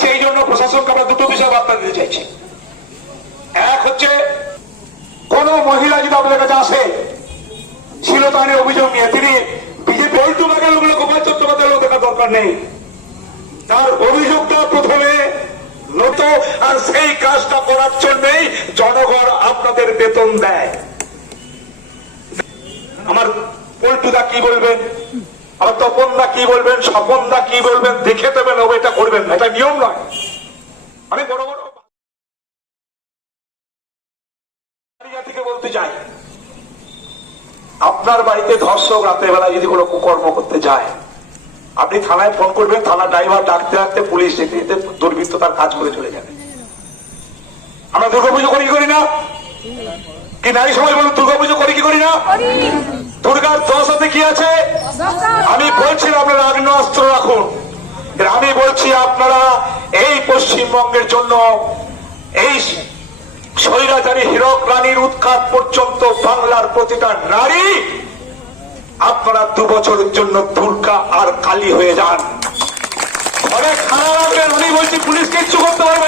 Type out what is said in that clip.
বাড়ছে এই জন্য প্রশাসনকে আমরা দুটো বিষয় বার্তা দিতে চাইছি। এক হচ্ছে, কোন মহিলা যদি আপনাদের কাছে আসে শিলতানের অভিযোগ নিয়ে, তিনি বিজেপি লোকগুলো গোপাল চট্টোপাধ্যায়ের লোক দেখার দরকার নেই। তার অভিযোগটা প্রথমে নত আর সেই কাজটা করার জন্যই জনগণ আপনাদের বেতন দেয়। আমার পল্টুদা কি বলবেন? আমার তপনদা কি বলবেন, স্বপনদা কি বলবেন, দেখে দেবেন ও এটা করবেন না, এটা নিয়ম নয়। আমি বড় বড় আপনার বাড়িতে ধর্ষক রাতের বেলা যদি কোনো কুকর্ম করতে যায়, আপনি থানায় ফোন করবেন থানা ড্রাইভার ডাকতে ডাকতে পুলিশ যেতে যেতে দুর্বৃত্ত তার কাজ করে চলে যাবে। আমরা দুর্গাপুজো করি কি করি না? কি নারী সমাজ বলুন, দুর্গাপুজো করি কি করি না? দুর্গার দশ হাতে কি আছে? আমি বলছি আপনারা আগ্নেয়াস্ত্র রাখুন। আমি বলছি আপনারা এই পশ্চিমবঙ্গের জন্য এই স্বৈরাচারী হীরক রানীর উৎখাত পর্যন্ত বাংলার প্রতিটা নারী আপনারা দু বছরের জন্য দুর্গা আর কালী হয়ে যান। ঘরে খারাপ রাখবেন আমি বলছি পুলিশ কিচ্ছু করতে পারবে